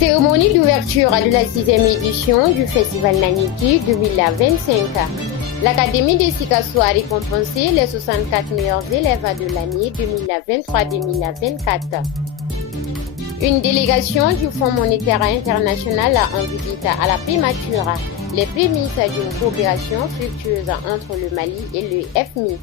Cérémonie d'ouverture de la 6e édition du Festival Nanyiki 2025. L'Académie de Sikasso a récompensé les 64 meilleurs élèves de l'année 2023-2024. Une délégation du Fonds monétaire international en visite à la primature, les prémices d'une coopération fructueuse entre le Mali et le FMI.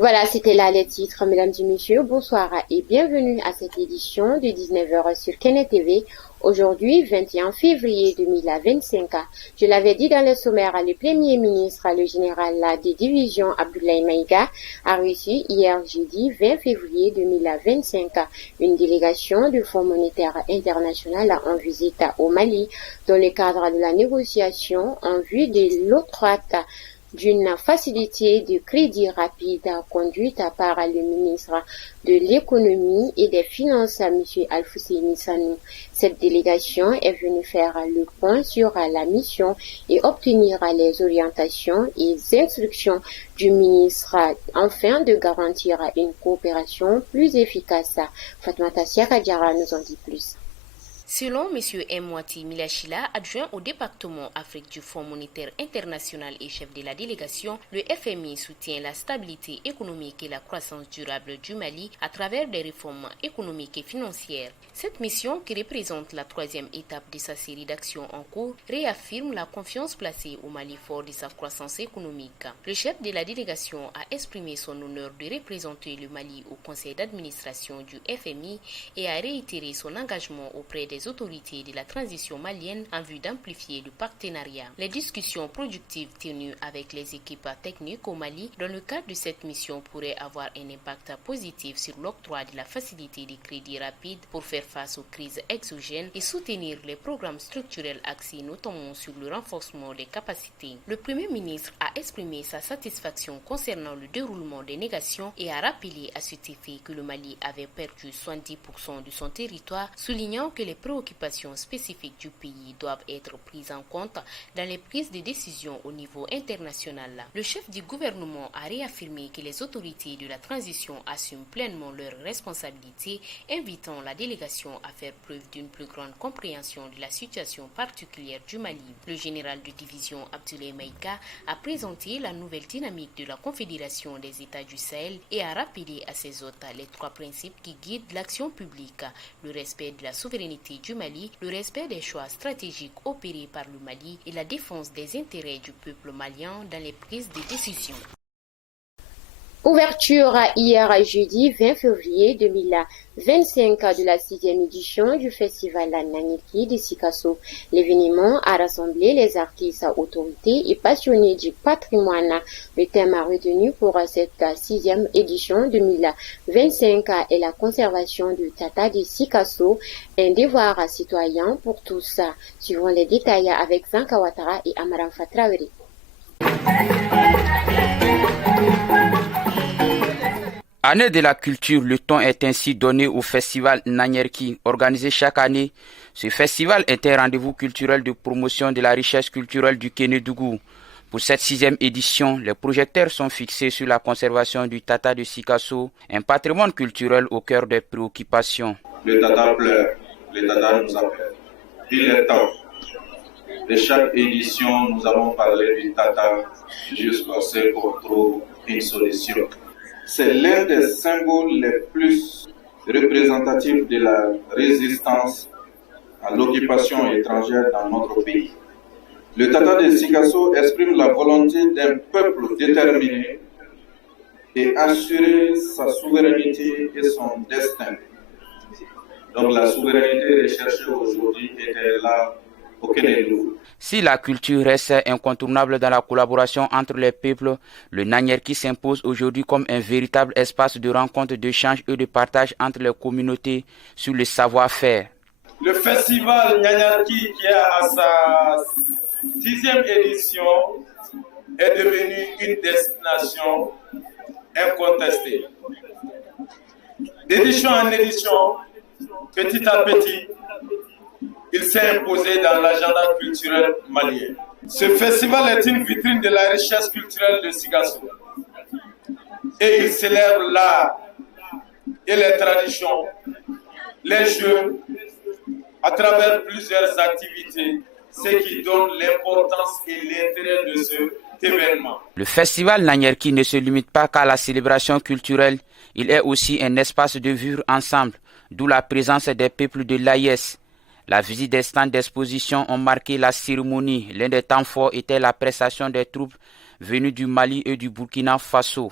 Voilà, c'était là les titres, mesdames et messieurs. Bonsoir et bienvenue à cette édition de 19h sur Kenya TV. Aujourd'hui, 21 février 2025. Je l'avais dit dans le sommaire, le Premier ministre, le général des divisions Abdoulaye Maïga, a reçu hier jeudi 20 février 2025 une délégation du Fonds monétaire international en visite au Mali dans le cadre de la négociation en vue de l'octroi d'une facilité de crédit rapide conduite par le ministre de l'économie et des finances, M. Alfousseni Sanou. Cette délégation est venue faire le point sur la mission et obtenir les orientations et instructions du ministre afin de garantir une coopération plus efficace. Fatmata Siakadjara nous en dit plus. Selon M. Mwati Milachila, adjoint au département Afrique du Fonds monétaire international et chef de la délégation, le FMI soutient la stabilité économique et la croissance durable du Mali à travers des réformes économiques et financières. Cette mission, qui représente la troisième étape de sa série d'actions en cours, réaffirme la confiance placée au Mali fort de sa croissance économique. Le chef de la délégation a exprimé son honneur de représenter le Mali au conseil d'administration du FMI et a réitéré son engagement auprès des autorités de la transition malienne en vue d'amplifier le partenariat. Les discussions productives tenues avec les équipes techniques au Mali dans le cadre de cette mission pourraient avoir un impact positif sur l'octroi de la facilité de crédit rapide pour faire face aux crises exogènes et soutenir les programmes structurels axés notamment sur le renforcement des capacités. Le Premier ministre a exprimé sa satisfaction concernant le déroulement des négociations et a rappelé à cet effet que le Mali avait perdu 70% de son territoire, soulignant que les préoccupations spécifiques du pays doivent être prises en compte dans les prises de décision au niveau international. Le chef du gouvernement a réaffirmé que les autorités de la transition assument pleinement leurs responsabilités, invitant la délégation à faire preuve d'une plus grande compréhension de la situation particulière du Mali. Le général de division Abdoulaye Maïga a présenté la nouvelle dynamique de la Confédération des États du Sahel et a rappelé à ses hôtes les trois principes qui guident l'action publique: le respect de la souveraineté du Mali, le respect des choix stratégiques opérés par le Mali et la défense des intérêts du peuple malien dans les prises de décision. Ouverture hier jeudi 20 février 2025 de la 6e édition du Festival Nanyiki de Sikasso. L'événement a rassemblé les artistes, autorités et passionnés du patrimoine. Le thème retenu pour cette 6e édition 2025 est la conservation du Tata de Sikasso, un devoir citoyen pour tous. Suivons les détails avec Zanka Ouattara et Amaran Fatraoui. Année de la culture, le ton est ainsi donné au festival Nanyerki, organisé chaque année. Ce festival est un rendez-vous culturel de promotion de la richesse culturelle du Kénédougou. Pour cette 6e édition, les projecteurs sont fixés sur la conservation du Tata de Sikasso, un patrimoine culturel au cœur des préoccupations. Le Tata pleure, le Tata nous appelle. Il est temps. De chaque édition, nous allons parler du Tata jusqu'à ce qu'on trouve une solution. C'est l'un des symboles les plus représentatifs de la résistance à l'occupation étrangère dans notre pays. Le Tata de Sikasso exprime la volonté d'un peuple déterminé et assurer sa souveraineté et son destin. Donc la souveraineté recherchée aujourd'hui était là au Kénédougou. Si la culture reste incontournable dans la collaboration entre les peuples, le Nanyerki s'impose aujourd'hui comme un véritable espace de rencontre, d'échange et de partage entre les communautés sur le savoir-faire. Le festival Nanyerki, qui est à sa 6e édition, est devenu une destination incontestée. D'édition en édition, petit à petit, il s'est imposé dans l'agenda culturel malien. Ce festival est une vitrine de la richesse culturelle de Sikasso. Et il célèbre l'art et les traditions, les jeux à travers plusieurs activités, ce qui donne l'importance et l'intérêt de cet événement. Le festival Nanyerki ne se limite pas qu'à la célébration culturelle, il est aussi un espace de vivre ensemble, d'où la présence des peuples de l'AIS. La visite des stands d'exposition ont marqué la cérémonie. L'un des temps forts était la prestation des troupes venues du Mali et du Burkina Faso.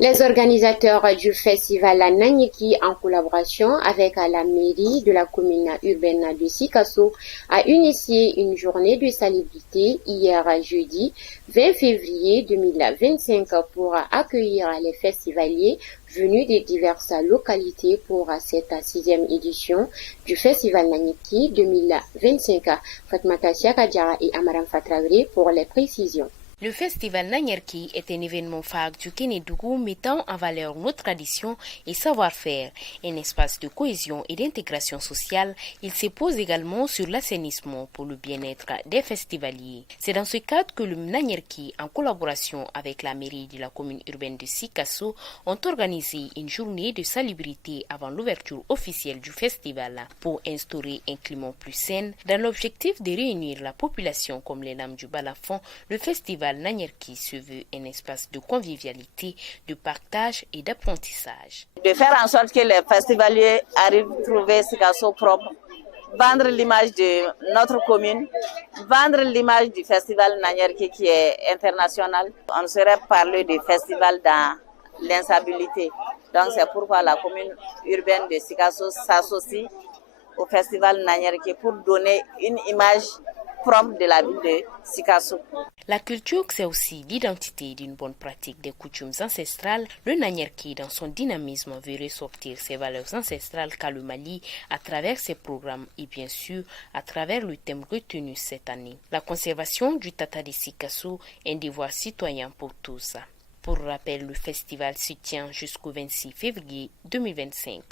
Les organisateurs du festival Nanyerki, en collaboration avec la mairie de la commune urbaine de Sikasso, a initié une journée de salubrité hier jeudi 20 février 2025 pour accueillir les festivaliers venus de diverses localités pour cette 6e édition du festival Nanyerki 2025. Fatmata Siakadjara et Amaram Fatraouré pour les précisions. Le festival Nanyerki est un événement phare du Kénédougou mettant en valeur nos traditions et savoir-faire. Un espace de cohésion et d'intégration sociale, il se pose également sur l'assainissement pour le bien-être des festivaliers. C'est dans ce cadre que le Nanyerki, en collaboration avec la mairie de la commune urbaine de Sikasso, ont organisé une journée de salubrité avant l'ouverture officielle du festival pour instaurer un climat plus sain. Dans l'objectif de réunir la population comme les lames du balafon, le festival Nanyerki se veut un espace de convivialité, de partage et d'apprentissage. De faire en sorte que les festivaliers arrivent à trouver Sikasso propre, vendre l'image de notre commune, vendre l'image du festival Nanyerki qui est international. On serait parlé de festival dans l'instabilité. Donc c'est pourquoi la commune urbaine de Sikasso s'associe au festival Nanyerki pour donner une image propre de la ville de Sikasso. La culture, c'est aussi l'identité d'une bonne pratique des coutumes ancestrales. Le Nanyerki, dans son dynamisme, veut ressortir ses valeurs ancestrales qu'a le Mali à travers ses programmes et bien sûr à travers le thème retenu cette année. La conservation du Tata de Sikasso, un devoir citoyen pour tous. Pour rappel, le festival se tient jusqu'au 26 février 2025.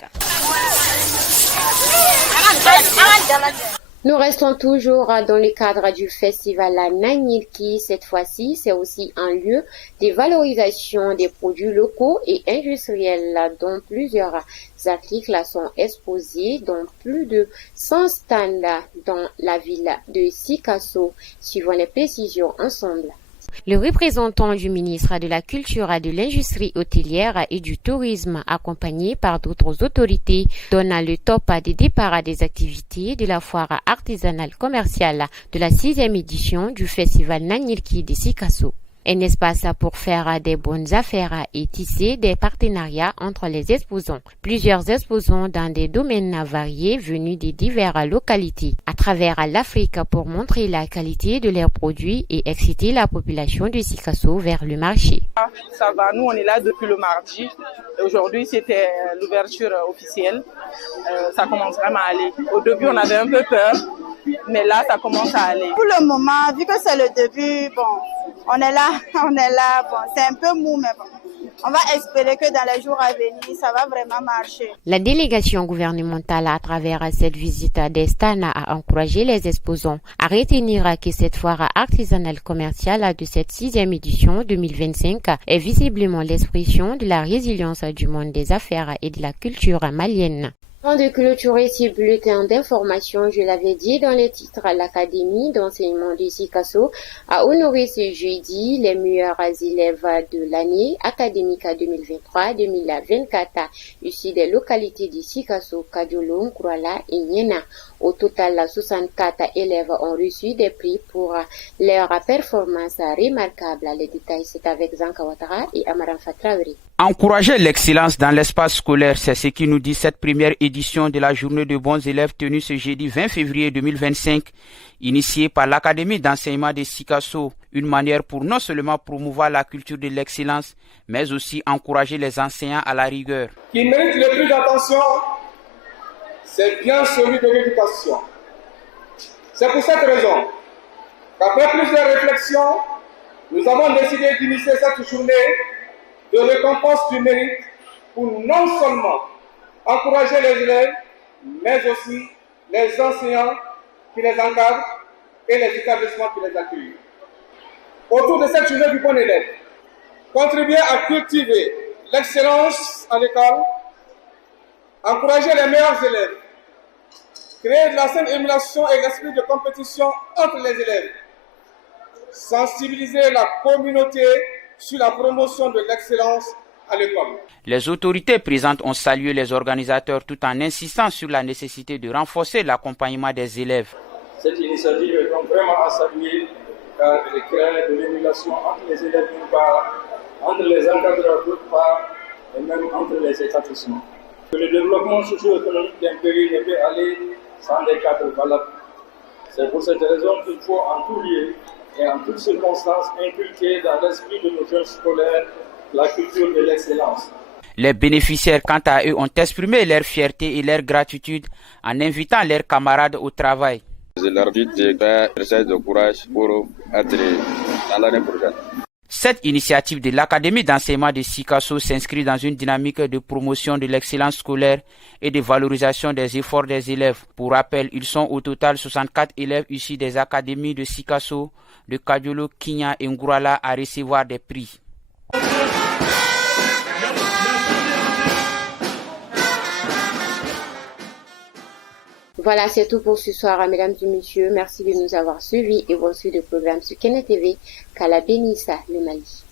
Nous restons toujours dans le cadre du festival Nanyerki. Cette fois-ci, c'est aussi un lieu de valorisation des produits locaux et industriels dont plusieurs articles sont exposés dans plus de 100 stands dans la ville de Sikasso. Suivons les précisions ensemble. Le représentant du ministre de la Culture, de l'Industrie hôtelière et du Tourisme, accompagné par d'autres autorités, donne le top des départs des activités de la foire artisanale commerciale de la 6e édition du festival Nanyerki de Sikasso. Un espace pour faire des bonnes affaires et tisser des partenariats entre les exposants. Plusieurs exposants dans des domaines variés venus de diverses localités à travers l'Afrique pour montrer la qualité de leurs produits et exciter la population de Sikasso vers le marché. Ça va, nous on est là depuis le mardi. Aujourd'hui c'était l'ouverture officielle. Ça commence vraiment à aller. Au début on avait un peu peur, mais là ça commence à aller. Pour le moment, vu que c'est le début, on est là, c'est un peu mou, mais bon. On va espérer que dans les jours à venir, ça va vraiment marcher. La délégation gouvernementale, à travers cette visite des stands, a encouragé les exposants à retenir que cette foire artisanale commerciale de cette 6e édition 2025 est visiblement l'expression de la résilience du monde des affaires et de la culture malienne. Avant de clôturer ce bulletin d'information, je l'avais dit dans les titres, l'Académie d'enseignement de Sikasso a honoré ce jeudi les meilleurs élèves de l'année académique 2023-2024 issus des localités de Sikasso, Kadiolo, Nkrala et Niena. Au total, 64 élèves ont reçu des prix pour leur performance remarquable. Les détails, c'est avec Zanka Ouattara et Amaram Fatraouré. Encourager l'excellence dans l'espace scolaire, c'est ce qui nous dit cette première édition de la journée de bons élèves tenue ce jeudi 20 février 2025, initiée par l'Académie d'enseignement de Sikasso, une manière pour non seulement promouvoir la culture de l'excellence, mais aussi encourager les enseignants à la rigueur. Qui mérite le plus d'attention, c'est bien celui de l'éducation. C'est pour cette raison qu'après plusieurs réflexions, nous avons décidé d'initier cette journée de récompense du mérite pour non seulement encourager les élèves, mais aussi les enseignants qui les encadrent et les établissements qui les accueillent. Autour de cette journée du bon élève, contribuer à cultiver l'excellence à l'école, encourager les meilleurs élèves, créer de la saine émulation et l'esprit de compétition entre les élèves, sensibiliser la communauté sur la promotion de l'excellence à l'école. Les autorités présentes ont salué les organisateurs tout en insistant sur la nécessité de renforcer l'accompagnement des élèves. Cette initiative est donc vraiment à saluer car elle crée de l'émulation entre les élèves d'une part, entre les encadreurs d'autre part et même entre les établissements. Le développement socio-économique d'un pays ne peut aller sans des cadres valables. C'est pour cette raison qu'il faut en tout lieu et en toutes circonstances inculquer dans l'esprit de nos jeunes scolaires la culture de l'excellence. Les bénéficiaires, quant à eux, ont exprimé leur fierté et leur gratitude en invitant leurs camarades au travail. Je leur dis de faire de courage pour être dans l'année prochaine. Cette initiative de l'Académie d'enseignement de Sikasso s'inscrit dans une dynamique de promotion de l'excellence scolaire et de valorisation des efforts des élèves. Pour rappel, ils sont au total 64 élèves issus des académies de Sikasso, de Kadiolo, Kinya et Ngourala à recevoir des prix. Voilà, c'est tout pour ce soir, mesdames et messieurs. Merci de nous avoir suivis et bonne suite de programme sur Kene TV. Qu'Allah bénisse le Mali.